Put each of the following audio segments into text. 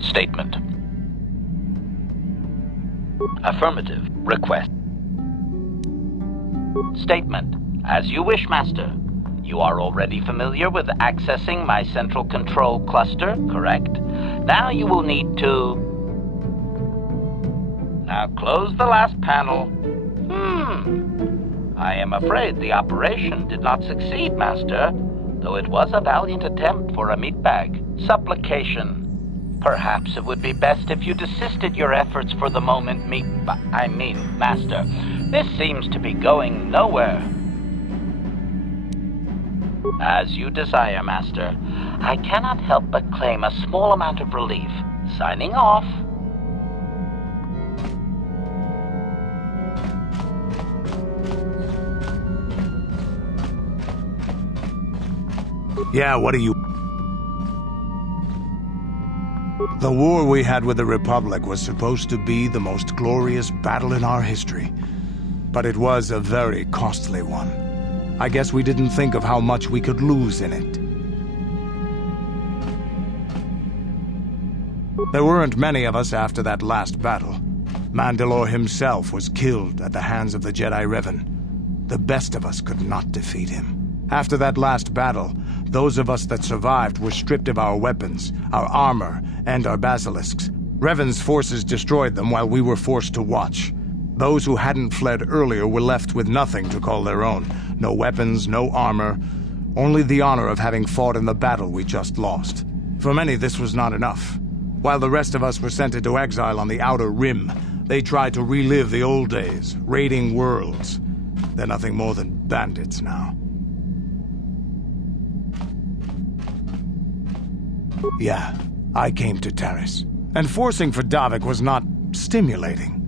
Statement. Affirmative. Request. Statement. As you wish, Master. You are already familiar with accessing my central control cluster, correct? Now you will need to... Now close the last panel. I am afraid the operation did not succeed, Master, though it was a valiant attempt for a meatbag. Supplication. Perhaps it would be best if you desisted your efforts for the moment, Master. This seems to be going nowhere. As you desire, Master. I cannot help but claim a small amount of relief. Signing off. Yeah, what do you... The war we had with the Republic was supposed to be the most glorious battle in our history. But it was a very costly one. I guess we didn't think of how much we could lose in it. There weren't many of us after that last battle. Mandalore himself was killed at the hands of the Jedi Revan. The best of us could not defeat him. After that last battle, those of us that survived were stripped of our weapons, our armor, and our basilisks. Revan's forces destroyed them while we were forced to watch. Those who hadn't fled earlier were left with nothing to call their own. No weapons, no armor, only the honor of having fought in the battle we just lost. For many, this was not enough. While the rest of us were sent into exile on the Outer Rim, they tried to relive the old days, raiding worlds. They're nothing more than bandits now. Yeah, I came to Taris. And forcing for Davik was not stimulating.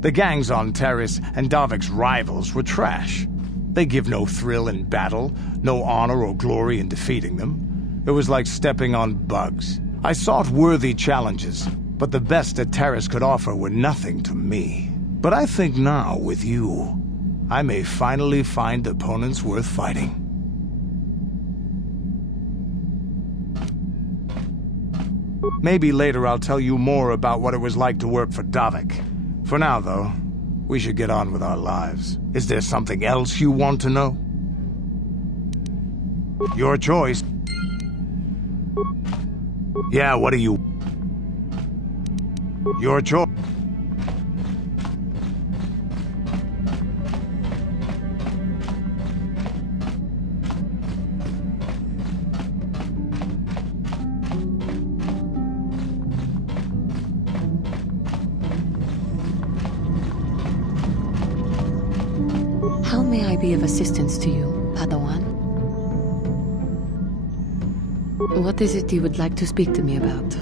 The gangs on Taris and Davik's rivals were trash. They give no thrill in battle, no honor or glory in defeating them. It was like stepping on bugs. I sought worthy challenges, but the best that Taris could offer were nothing to me. But I think now, with you, I may finally find opponents worth fighting. Maybe later I'll tell you more about what it was like to work for Davik. For now, though, we should get on with our lives. Is there something else you want to know? Your choice. Yeah, what do you... Your choice. How may I be of assistance to you, Padawan? What is it you would like to speak to me about?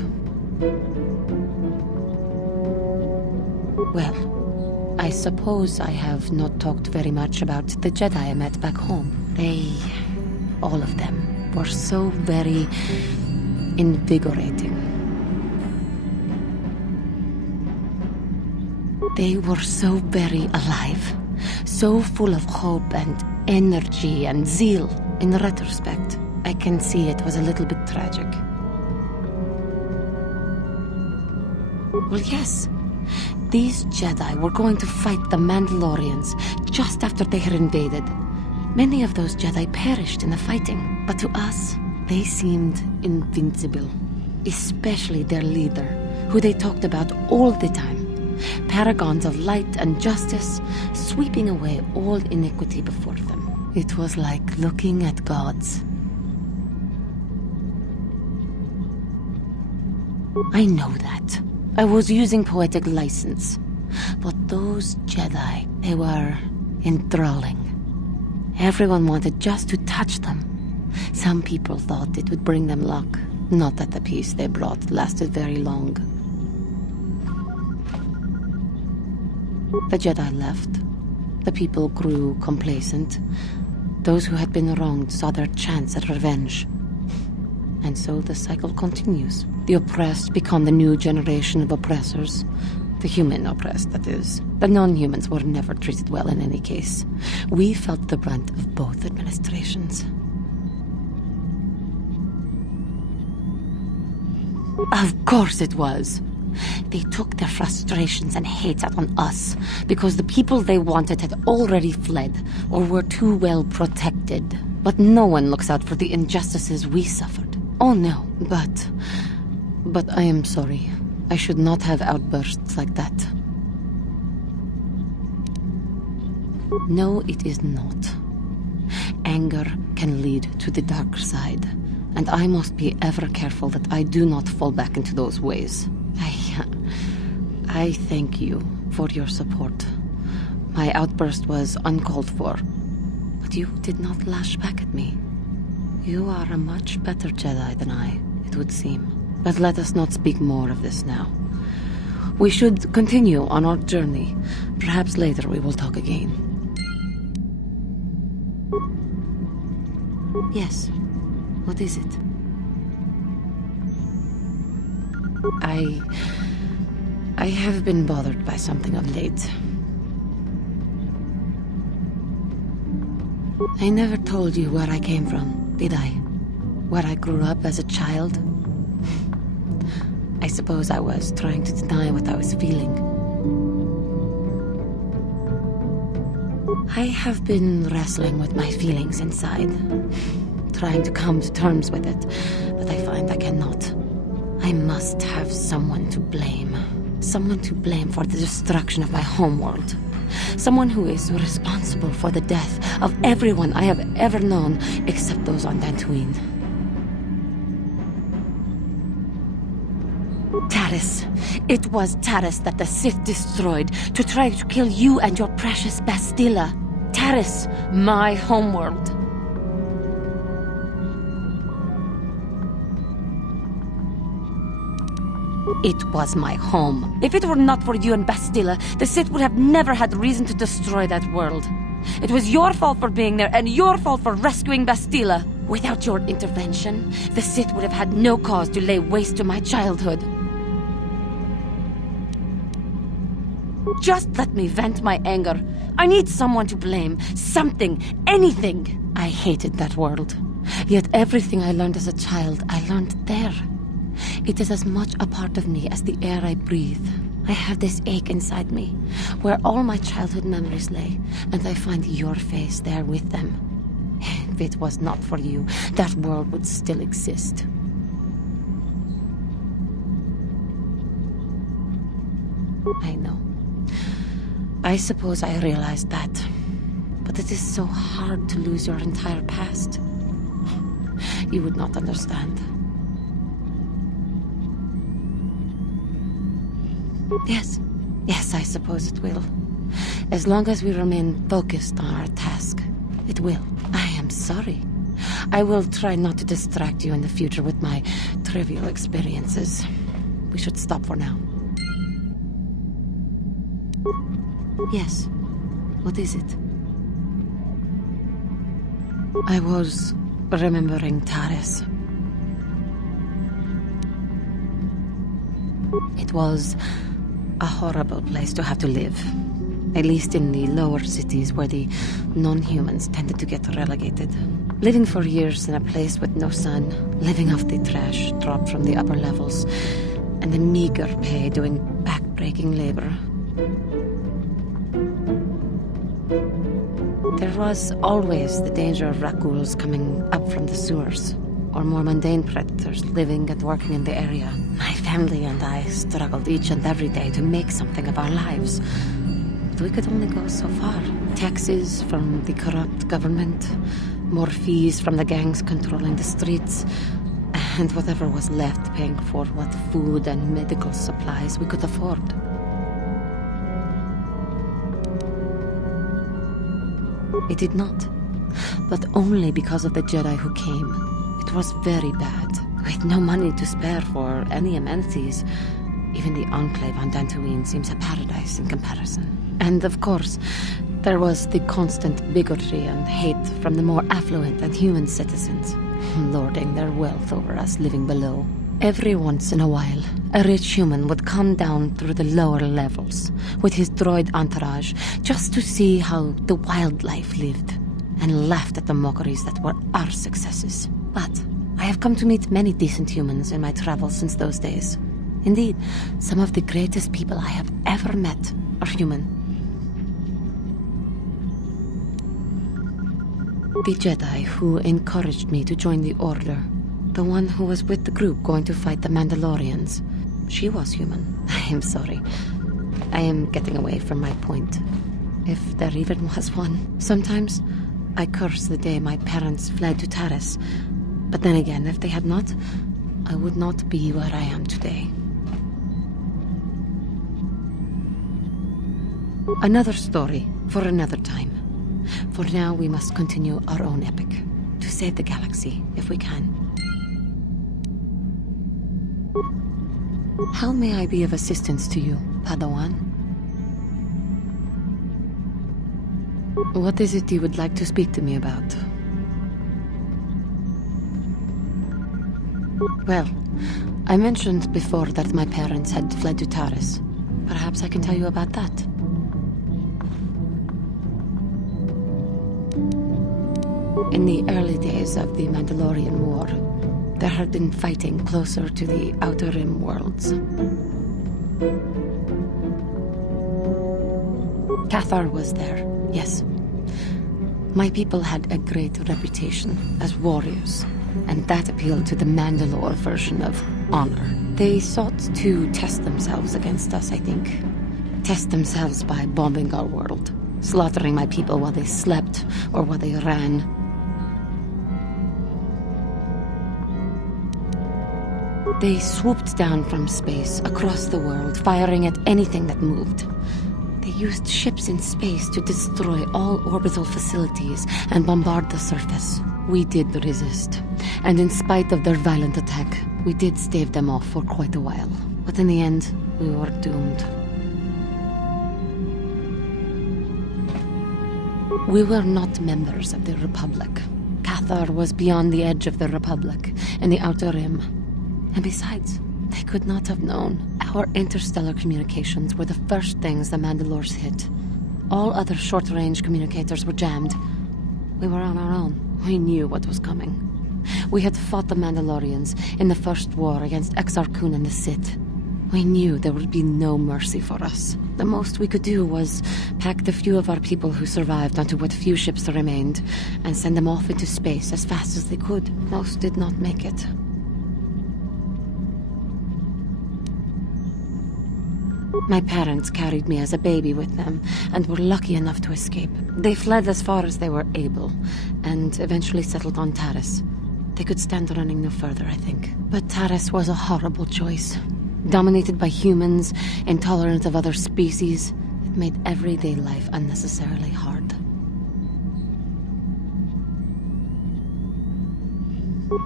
Well, I suppose I have not talked very much about the Jedi I met back home. They, all of them, were so very invigorating. They were so very alive. So full of hope and energy and zeal. In retrospect, I can see it was a little bit tragic. Well, yes. These Jedi were going to fight the Mandalorians just after they had invaded. Many of those Jedi perished in the fighting, but to us, they seemed invincible. Especially their leader, who they talked about all the time. Paragons of light and justice, sweeping away all iniquity before them. It was like looking at gods. I know that. I was using poetic license. But those Jedi, they were enthralling. Everyone wanted just to touch them. Some people thought it would bring them luck. Not that the peace they brought lasted very long. The Jedi left. The people grew complacent. Those who had been wronged saw their chance at revenge. And so the cycle continues. The oppressed become the new generation of oppressors. The human oppressed, that is. The non-humans were never treated well in any case. We felt the brunt of both administrations. Of course it was. They took their frustrations and hate out on us because the people they wanted had already fled or were too well protected. But no one looks out for the injustices we suffered. Oh no, but I am sorry. I should not have outbursts like that. No, it is not. Anger can lead to the dark side, and I must be ever careful that I do not fall back into those ways. I thank you for your support. My outburst was uncalled for, but you did not lash back at me. You are a much better Jedi than I, it would seem. But let us not speak more of this now. We should continue on our journey. Perhaps later we will talk again. Yes. What is it? I have been bothered by something of late. I never told you where I came from, did I? Where I grew up as a child? I suppose I was trying to deny what I was feeling. I have been wrestling with my feelings inside, trying to come to terms with it, but I find I cannot. I must have someone to blame. Someone to blame for the destruction of my homeworld. Someone who is responsible for the death of everyone I have ever known, except those on Dantooine. Taris. It was Taris that the Sith destroyed to try to kill you and your precious Bastilla. Taris, my homeworld. It was my home. If it were not for you and Bastilla, the Sith would have never had reason to destroy that world. It was your fault for being there, and your fault for rescuing Bastilla. Without your intervention, the Sith would have had no cause to lay waste to my childhood. Just let me vent my anger. I need someone to blame. Something. Anything. I hated that world. Yet everything I learned as a child, I learned there. It is as much a part of me as the air I breathe. I have this ache inside me, where all my childhood memories lay, and I find your face there with them. If it was not for you, that world would still exist. I know. I suppose I realized that. But it is so hard to lose your entire past. You would not understand. Yes, I suppose it will. As long as we remain focused on our task, it will. I am sorry. I will try not to distract you in the future with my trivial experiences. We should stop for now. Yes. What is it? I was remembering Taris. It was a horrible place to have to live. At least in the lower cities where the non-humans tended to get relegated. Living for years in a place with no sun, living off the trash dropped from the upper levels, and the meager pay doing back-breaking labor. There was always the danger of Rakuls coming up from the sewers, or more mundane predators living and working in the area. My family and I struggled each and every day to make something of our lives. But we could only go so far. Taxes from the corrupt government, more fees from the gangs controlling the streets, and whatever was left paying for what food and medical supplies we could afford. It did not, but only because of the Jedi who came. It was very bad, with no money to spare for any amenities. Even the Enclave on Dantooine seems a paradise in comparison. And of course, there was the constant bigotry and hate from the more affluent and human citizens, lording their wealth over us living below. Every once in a while, a rich human would come down through the lower levels with his droid entourage just to see how the wildlife lived and laughed at the mockeries that were our successes. But I have come to meet many decent humans in my travels since those days. Indeed, some of the greatest people I have ever met are human. The Jedi who encouraged me to join the Order, the one who was with the group going to fight the Mandalorians, she was human. I am sorry. I am getting away from my point. If there even was one. Sometimes I curse the day my parents fled to Taris. But then again, if they had not, I would not be where I am today. Another story for another time. For now, we must continue our own epic. To save the galaxy, if we can. How may I be of assistance to you, Padawan? What is it you would like to speak to me about? Well, I mentioned before that my parents had fled to Taris. Perhaps I can tell you about that. In the early days of the Mandalorian War, there had been fighting closer to the Outer Rim worlds. Cathar was there, yes. My people had a great reputation as warriors, and that appealed to the Mandalore version of honor. They sought to test themselves against us, I think. Test themselves by bombing our world, slaughtering my people while they slept or while they ran. They swooped down from space, across the world, firing at anything that moved. They used ships in space to destroy all orbital facilities and bombard the surface. We did resist, and in spite of their violent attack, we did stave them off for quite a while. But in the end, we were doomed. We were not members of the Republic. Cathar was beyond the edge of the Republic, in the Outer Rim. And besides, they could not have known. Our interstellar communications were the first things the Mandalores hit. All other short-range communicators were jammed. We were on our own. We knew what was coming. We had fought the Mandalorians in the first war against Exar Kun and the Sith. We knew there would be no mercy for us. The most we could do was pack the few of our people who survived onto what few ships remained and send them off into space as fast as they could. Most did not make it. My parents carried me as a baby with them, and were lucky enough to escape. They fled as far as they were able, and eventually settled on Taris. They could stand running no further, I think. But Taris was a horrible choice. Dominated by humans, intolerant of other species, it made everyday life unnecessarily hard.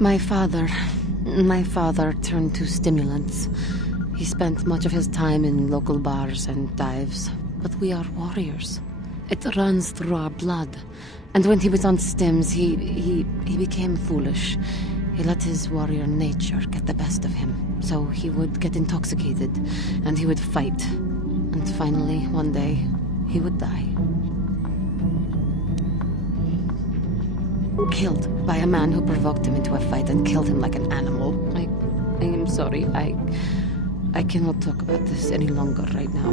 My father turned to stimulants. He spent much of his time in local bars and dives. But we are warriors. It runs through our blood. And when he was on stims, he became foolish. He let his warrior nature get the best of him. So he would get intoxicated, and he would fight. And finally, one day, he would die. Killed by a man who provoked him into a fight and killed him like an animal. I am sorry, I cannot talk about this any longer right now.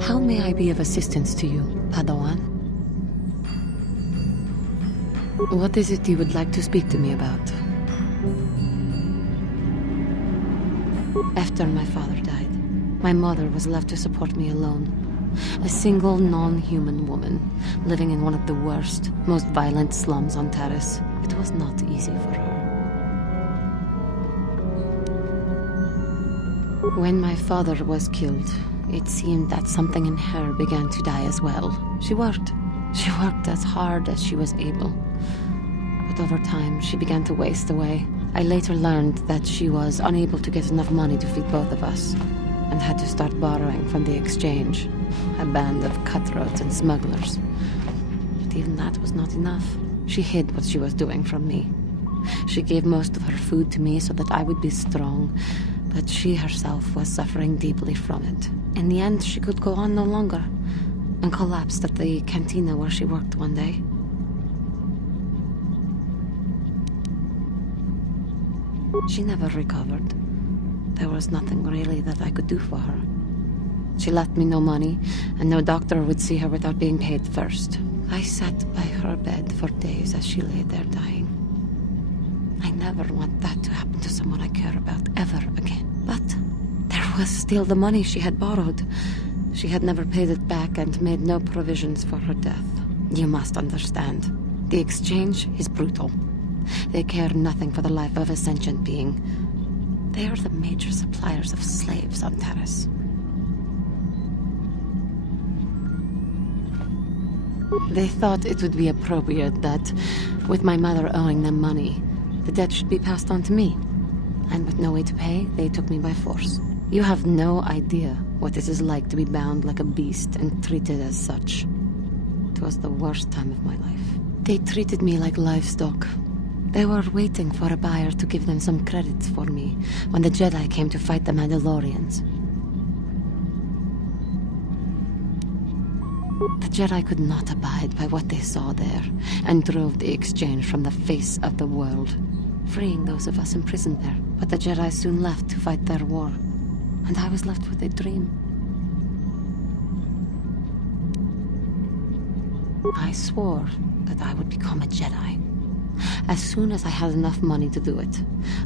How may I be of assistance to you, Padawan? What is it you would like to speak to me about? After my father died, my mother was left to support me alone. A single non-human woman, living in one of the worst, most violent slums on Taris. It was not easy for her. When my father was killed, it seemed that something in her began to die as well. She worked as hard as she was able. But over time, she began to waste away. I later learned that she was unable to get enough money to feed both of us, and had to start borrowing from the exchange, a band of cutthroats and smugglers. But even that was not enough. She hid what she was doing from me. She gave most of her food to me so that I would be strong, but she herself was suffering deeply from it. In the end, she could go on no longer, and collapsed at the cantina where she worked one day. She never recovered. There was nothing really that I could do for her. She left me no money, and no doctor would see her without being paid first. I sat by her bed for days as she lay there dying. I never want that to happen to someone I care about ever again. But there was still the money she had borrowed. She had never paid it back and made no provisions for her death. You must understand. The exchange is brutal. They care nothing for the life of a sentient being. They are the major suppliers of slaves on Taris. They thought it would be appropriate that, with my mother owing them money, the debt should be passed on to me. And with no way to pay, they took me by force. You have no idea what it is like to be bound like a beast and treated as such. It was the worst time of my life. They treated me like livestock. They were waiting for a buyer to give them some credits for me when the Jedi came to fight the Mandalorians. The Jedi could not abide by what they saw there, and drove the exchange from the face of the world, freeing those of us imprisoned there. But the Jedi soon left to fight their war, and I was left with a dream. I swore that I would become a Jedi. As soon as I had enough money to do it,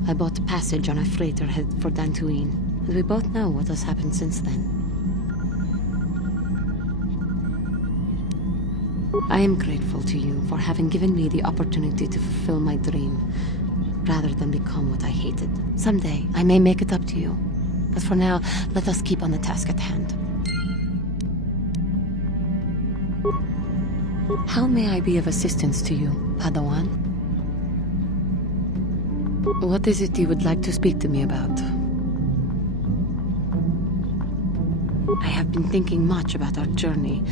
I bought passage on a freighter headed for Dantooine, and we both know what has happened since then. I am grateful to you for having given me the opportunity to fulfill my dream, rather than become what I hated. Someday, I may make it up to you, but for now, let us keep on the task at hand. How may I be of assistance to you, Padawan? What is it you would like to speak to me about? I have been thinking much about our journey,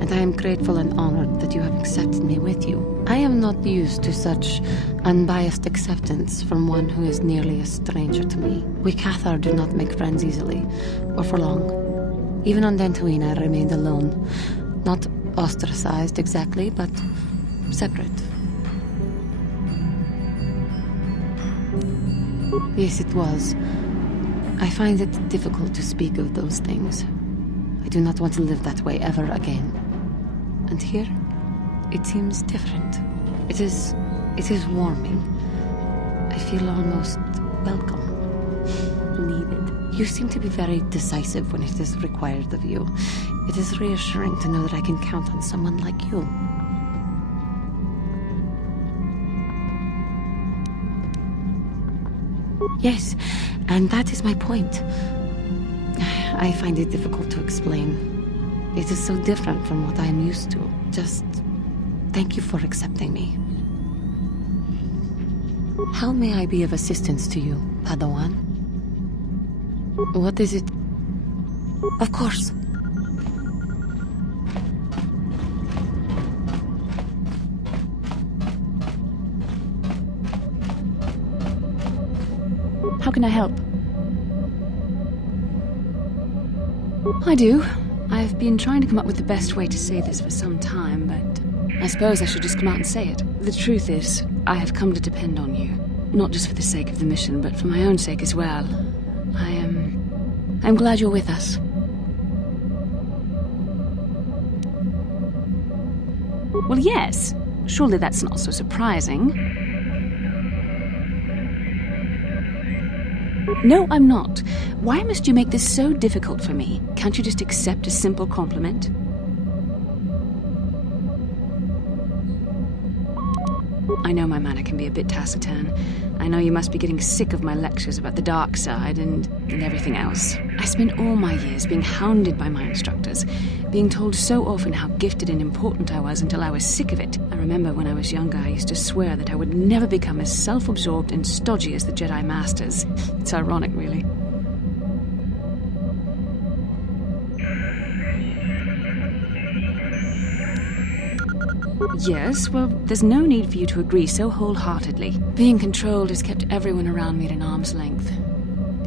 and I am grateful and honored that you have accepted me with you. I am not used to such unbiased acceptance from one who is nearly a stranger to me. We Cathar do not make friends easily, or for long. Even on Dantooine I remained alone. Not ostracized exactly, but separate. Yes, it was. I find it difficult to speak of those things. I do not want to live that way ever again. And here, it seems different. It is warming. I feel almost welcome. Needed. You seem to be very decisive when it is required of you. It is reassuring to know that I can count on someone like you. Yes, and that is my point. I find it difficult to explain. It is so different from what I am used to. Just thank you for accepting me. How may I be of assistance to you, Padawan? What is it? Of course. How can I help? I do. I've been trying to come up with the best way to say this for some time, but I suppose I should just come out and say it. The truth is, I have come to depend on you. Not just for the sake of the mission, but for my own sake as well. I'm glad you're with us. Well, yes. Surely that's not so surprising. No, I'm not. Why must you make this so difficult for me? Can't you just accept a simple compliment? I know my manner can be a bit taciturn. I know you must be getting sick of my lectures about the dark side and everything else. I spent all my years being hounded by my instructors, being told so often how gifted and important I was until I was sick of it. I remember when I was younger, I used to swear that I would never become as self-absorbed and stodgy as the Jedi Masters. It's ironic, really. Yes, well, there's no need for you to agree so wholeheartedly. Being controlled has kept everyone around me at an arm's length.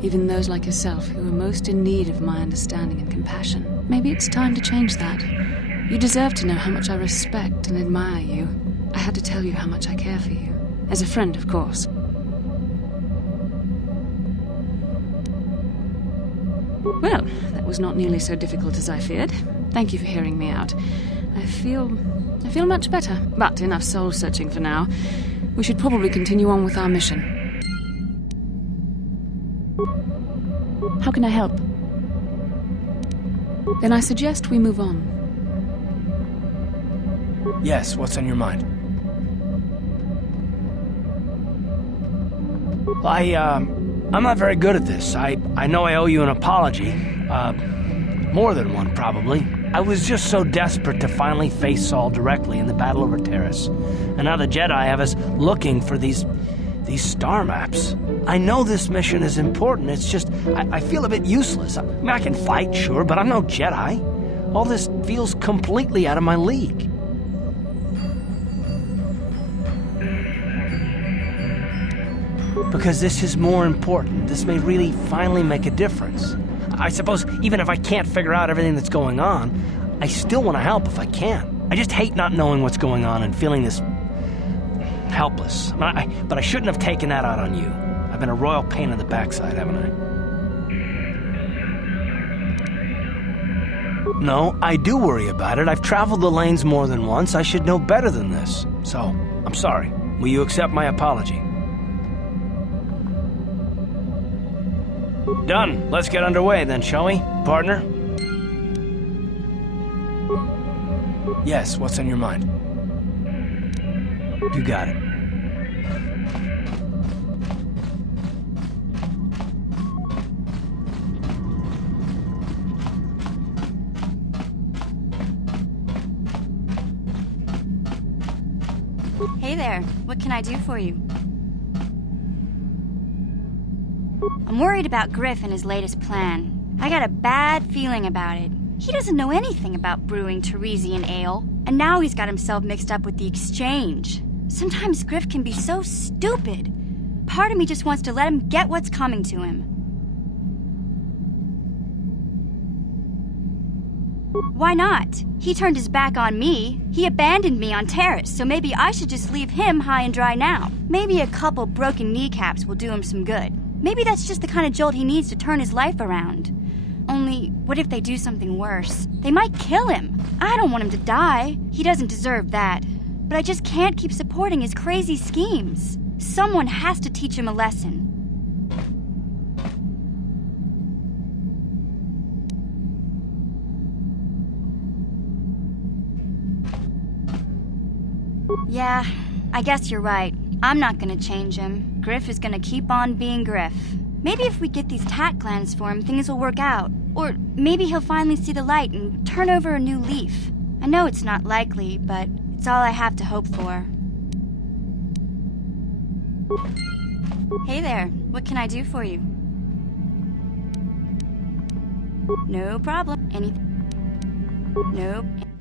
Even those like yourself who are most in need of my understanding and compassion. Maybe it's time to change that. You deserve to know how much I respect and admire you. I had to tell you how much I care for you. As a friend, of course. Well, that was not nearly so difficult as I feared. Thank you for hearing me out. I feel much better. But enough soul-searching for now. We should probably continue on with our mission. How can I help? Then I suggest we move on. Yes, what's on your mind? I'm not very good at this. I know I owe you an apology. More than one, probably. I was just so desperate to finally face Saul directly in the battle over Terrace. And now the Jedi have us looking for these star maps. I know this mission is important, it's just, I feel a bit useless. I mean, I can fight, sure, but I'm no Jedi. All this feels completely out of my league. Because this is more important. This may really finally make a difference. I suppose even if I can't figure out everything that's going on, I still want to help if I can. I just hate not knowing what's going on and feeling this helpless. But I shouldn't have taken that out on you. I've been a royal pain in the backside, haven't I? No, I do worry about it. I've traveled the lanes more than once. I should know better than this. So, I'm sorry. Will you accept my apology? Done. Let's get underway then, shall we, partner? Yes, what's on your mind? You got it. Hey there, what can I do for you? I'm worried about Griff and his latest plan. I got a bad feeling about it. He doesn't know anything about brewing Teresian ale, and now he's got himself mixed up with the exchange. Sometimes Griff can be so stupid. Part of me just wants to let him get what's coming to him. Why not? He turned his back on me. He abandoned me on Terrace, so maybe I should just leave him high and dry now. Maybe a couple broken kneecaps will do him some good. Maybe that's just the kind of jolt he needs to turn his life around. Only, what if they do something worse? They might kill him. I don't want him to die. He doesn't deserve that. But I just can't keep supporting his crazy schemes. Someone has to teach him a lesson. Yeah, I guess you're right. I'm not gonna change him. Griff is gonna keep on being Griff. Maybe if we get these tat glands for him, things will work out. Or maybe he'll finally see the light and turn over a new leaf. I know it's not likely, but it's all I have to hope for. Hey there, what can I do for you? No problem. Anything? Nope.